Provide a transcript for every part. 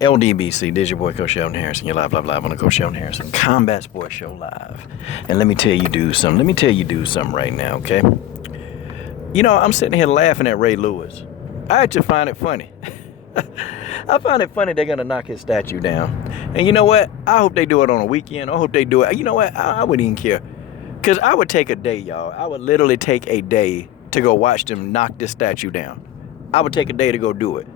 LDBC, this is your boy Coach Sheldon Harrison. You're live on the Coach Sheldon Harrison Combat Sports Show live. And let me tell you something right now, okay? You know, I'm sitting here laughing at Ray Lewis. I actually find it funny. I find it funny they're going to knock his statue down. And you know what? I hope they do it on a weekend. I hope they do it. You know what? I wouldn't even care. Because I would take a day, y'all. I would literally take a day to go watch them knock this statue down. I would take a day to go do it.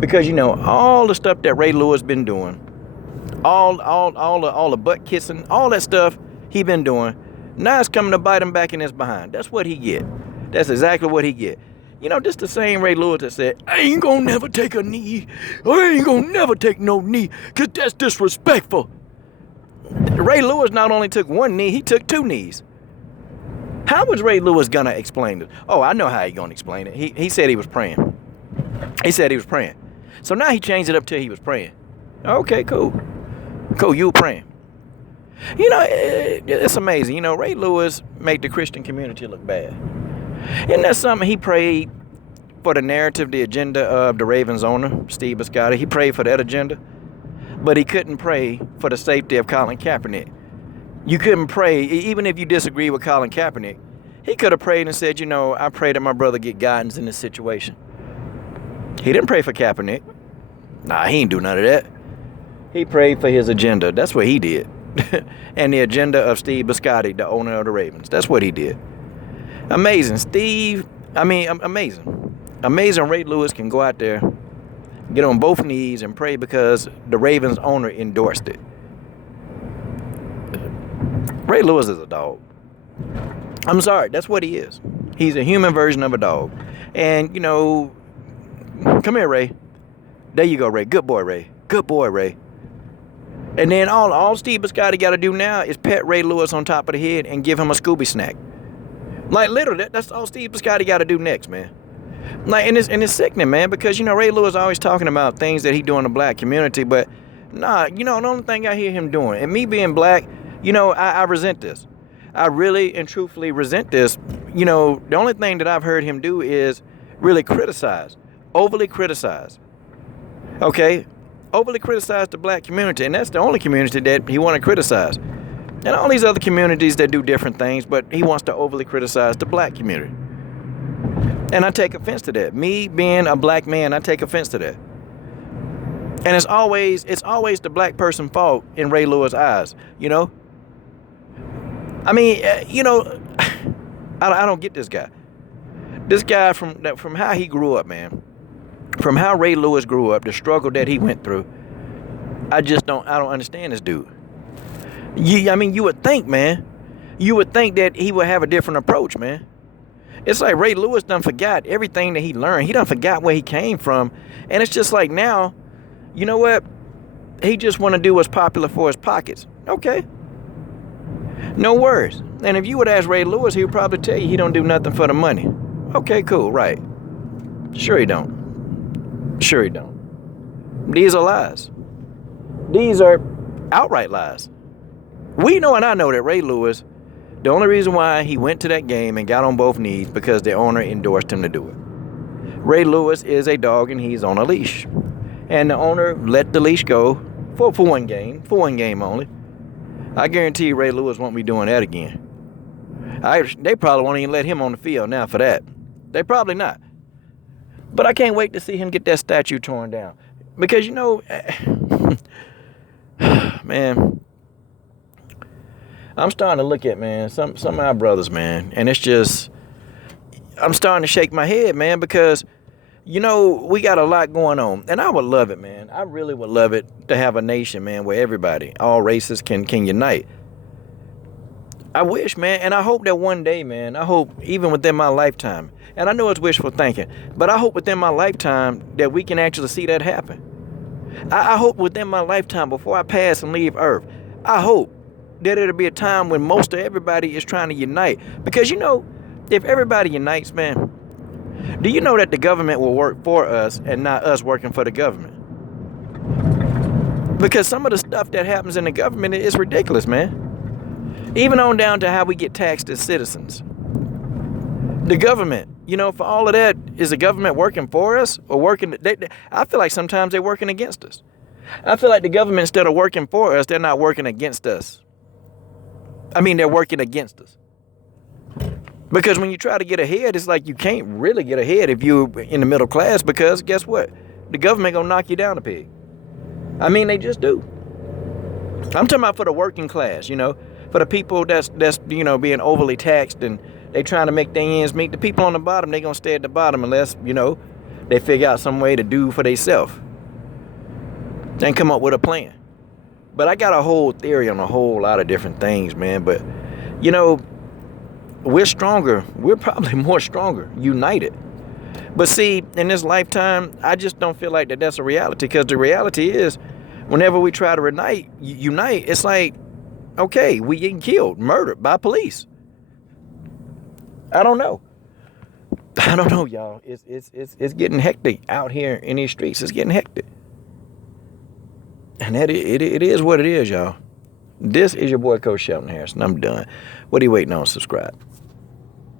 Because, you know, all the stuff that Ray Lewis been doing, all the butt kissing, all that stuff he been doing, now it's coming to bite him back in his behind. That's what he get. That's exactly what he get. You know, this the same Ray Lewis that said, I ain't gonna never take a knee. I ain't gonna never take no knee, because that's disrespectful. Ray Lewis not only took one knee, he took two knees. How was Ray Lewis gonna explain it? Oh, I know how he gonna explain it. He said he was praying. He said he was praying. So now he changed it up till he was praying. Okay, cool. Cool, you were praying. You know, it's amazing. You know, Ray Lewis made the Christian community look bad. Isn't that something? He prayed for the narrative, the agenda of the Ravens owner, Steve Bisciotti. He prayed for that agenda, but he couldn't pray for the safety of Colin Kaepernick. You couldn't pray, even if you disagree with Colin Kaepernick. He could have prayed and said, you know, I pray that my brother get guidance in this situation. He didn't pray for Kaepernick. Nah, he ain't do none of that. He prayed for his agenda. That's what he did. And the agenda of Steve Bisciotti, the owner of the Ravens. That's what he did. Amazing. Amazing. Amazing Ray Lewis can go out there, get on both knees and pray because the Ravens owner endorsed it. Ray Lewis is a dog. I'm sorry, that's what he is. He's a human version of a dog. And, you know, come here, Ray. There you go, Ray. Good boy, Ray. Good boy, Ray. And then all Steve Bisciotti got to do now is pet Ray Lewis on top of the head and give him a Scooby snack. Like, literally, that's all Steve Bisciotti got to do next, man. Like, and it's sickening, man, because, you know, Ray Lewis always talking about things that he do in the black community, but, nah, you know, the only thing I hear him doing, and me being black, you know, I resent this. I really and truthfully resent this. You know, the only thing that I've heard him do is really criticize, overly criticize. Okay? Overly criticize the black community, and that's the only community that he want to criticize. And all these other communities that do different things, but he wants to overly criticize the black community. And I take offense to that. Me being a black man, I take offense to that. And it's always the black person's fault in Ray Lewis' eyes, you know? I mean, you know, I don't get this guy. This guy from how he grew up, man. From how Ray Lewis grew up, the struggle that he went through, I don't understand this dude. You would think, man, that he would have a different approach, man. It's like Ray Lewis done forgot everything that he learned. He done forgot where he came from. And it's just like now, you know what? He just want to do what's popular for his pockets. Okay. No worries. And if you would ask Ray Lewis, he would probably tell you he don't do nothing for the money. Okay, cool, right. Sure he don't. These are lies. These are outright lies. We know, and I know, that Ray Lewis, the only reason why he went to that game and got on both knees because the owner endorsed him to do it. Ray Lewis is a dog and he's on a leash. And the owner let the leash go for one game only. I guarantee you Ray Lewis won't be doing that again. They probably won't even let him on the field now for that. They probably not. But I can't wait to see him get that statue torn down. Because, you know, man, I'm starting to look at, man, some of my brothers, man, and it's just, I'm starting to shake my head, man, because, you know, we got a lot going on. And I would love it, man. I really would love it to have a nation, man, where everybody, all races can unite. I wish, man, and I hope that one day, man, I hope even within my lifetime, and I know it's wishful thinking, but I hope within my lifetime that we can actually see that happen. I hope within my lifetime, before I pass and leave Earth, I hope that it'll be a time when most of everybody is trying to unite. Because, you know, if everybody unites, man, do you know that the government will work for us and not us working for the government? Because some of the stuff that happens in the government is ridiculous, man. Even on down to how we get taxed as citizens. The government, you know, for all of that, is the government working for us or working? I feel like sometimes they're working against us. I feel like the government, instead of working for us, they're not working against us. I mean, they're working against us. Because when you try to get ahead, it's like you can't really get ahead if you're in the middle class, because guess what? The government gonna knock you down a peg. I mean, they just do. I'm talking about for the working class, you know, for the people that's you know, being overly taxed and they trying to make their ends meet. The people on the bottom, they gonna stay at the bottom unless, you know, they figure out some way to do for themselves and come up with a plan. But I got a whole theory on a whole lot of different things, man. But, you know, we're stronger. We're probably more stronger, united. But see, in this lifetime, I just don't feel like that's a reality, because the reality is whenever we try to unite, it's like, okay, we getting killed, murdered by police. I don't know, y'all. It's getting hectic out here in these streets. It's getting hectic. And it is what it is, y'all. This is your boy, Coach Shelton Harrison. I'm done. What are you waiting on? Subscribe.